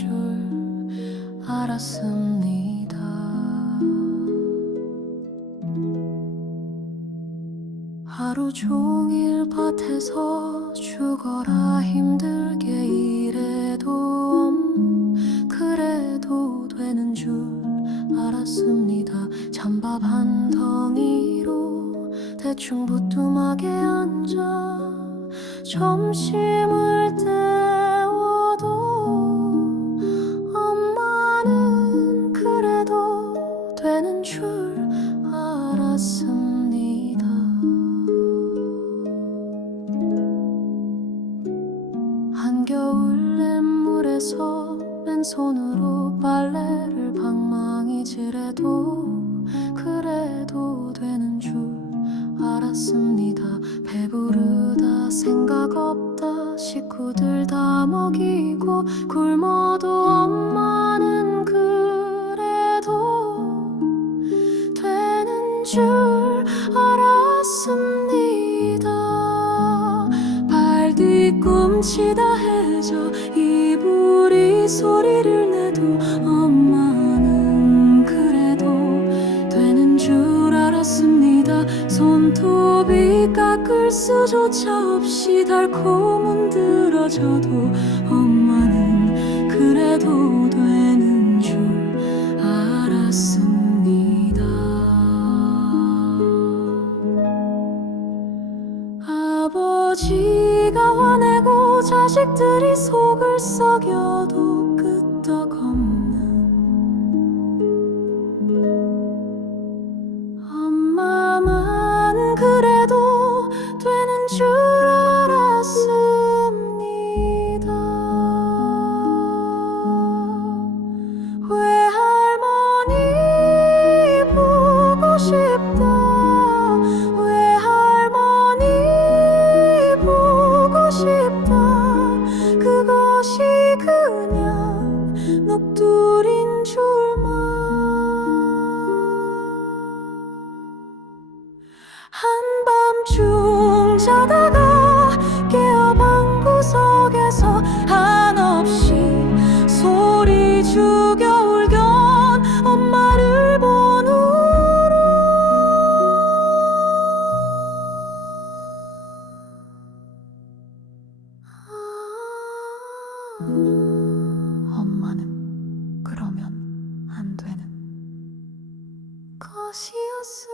줄 알았습니다. 하루 종일 밭에서 죽어라 힘들게 일해도 그래도 되는 줄 알았습니다. 찬밥 한 덩이로 대충 부뚜막에 앉아 점심을 알았습니다. 한겨울 냇물에서 맨손으로 빨래를 방망이질해도 그래도 되는 줄 알았습니다. 배부르다 생각 없다 식구들 다 먹이고 굶어도 알았습니다. 발 뒤꿈치다 해져 이불이 소리를 내도 엄마는 그래도 되는 줄 알았습니다. 손톱이 깎을 수조차 없이 닳고 문드러져도 엄마는 지가 화내고 자식들이 속을 썩여도 엄마를 본 후로 엄마는 그러면 안 되는 것이었어.